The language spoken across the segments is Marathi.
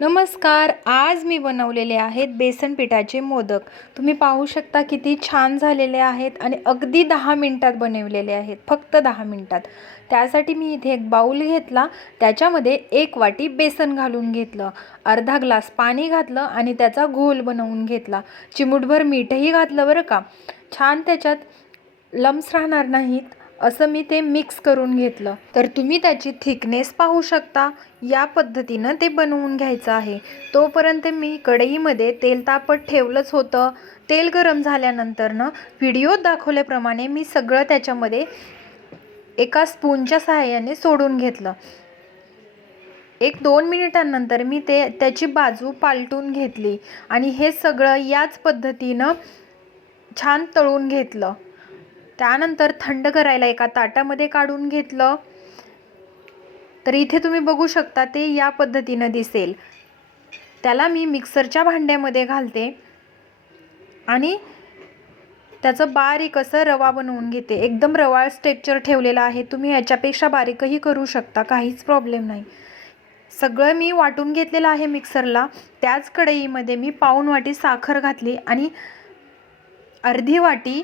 नमस्कार आज मी बनवलेले आहेत बेसन पिठाचे मोदक. तुम्ही पाहू शकता किती छान झालेले आहेत आणि अगदी दहा मिनटात बनवलेले आहेत फक्त दहा मिनटात. त्यासाठी मी इथे एक बाऊल घेतला त्याच्यामध्ये एक वाटी बेसन घालून घेतलं अर्धा ग्लास पाणी घातलं आणि त्याचा घोल बनवून घेतला. चिमूटभर मीठही घातलं बरं का. छान त्याच्यात लम्स राहणार नाहीत. असं मी ते मिक्स करून घेतलं. तर तुम्ही त्याची थिकनेस पाहू शकता. या पद्धतीनं ते बनवून घ्यायचं आहे. तोपर्यंत मी कढईमध्ये तेल तापत ठेवलंच होतं. तेल गरम झाल्यानंतरनं व्हिडिओत दाखवल्याप्रमाणे मी सगळं त्याच्यामध्ये एका स्पूनच्या सहाय्याने सोडून घेतलं. एक दोन मिनिटांनंतर मी ते त्याची बाजू पालटून घेतली आणि हे सगळं याच पद्धतीनं छान तळून घेतलं. त्यानंतर थंड करायला एका ताटामध्ये काढून घेतलं. तर इथे तुम्ही बघू शकता ते या पद्धतीनं दिसेल. त्याला मी मिक्सरच्या भांड्यामध्ये घालते आणि त्याचं बारीक असं रवा बनवून घेते. एकदम रवाळ स्टेक्चर ठेवलेला आहे. तुम्ही याच्यापेक्षा बारीकही करू शकता काहीच प्रॉब्लेम नाही. सगळं मी वाटून घेतलेलं आहे मिक्सरला. त्याच कढईमध्ये मी पाऊण वाटी साखर घातली आणि अर्धी वाटी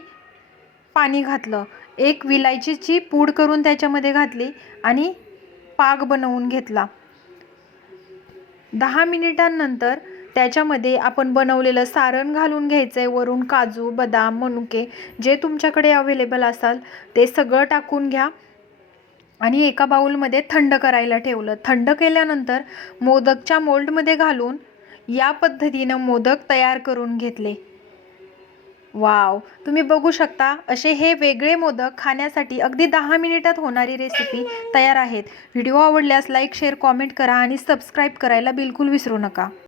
पाणी घातलं. एक विलायचीची पूड करून त्याच्यामध्ये घातली आणि पाक बनवून घेतला. दहा मिनिटांनंतर त्याच्यामध्ये आपण बनवलेलं सारण घालून घ्यायचं आहे वरून काजू बदाम मनुके जे तुमच्याकडे अवेलेबल असाल ते सगळं टाकून घ्या. आणि एका बाऊलमध्ये थंड करायला ठेवलं. थंड केल्यानंतर मोदकच्या मोल्डमध्ये घालून या पद्धतीनं मोदक तयार करून घेतले. वाव. तुम्ही बघू शकता असे हे वेगळे मोदक खाण्यासाठी अगदी दहा मिनिटात होणारी रेसिपी तयार आहेत. व्हिडिओ आवडल्यास लाईक शेअर कॉमेंट करा आणि सबस्क्राईब करायला बिलकुल विसरू नका.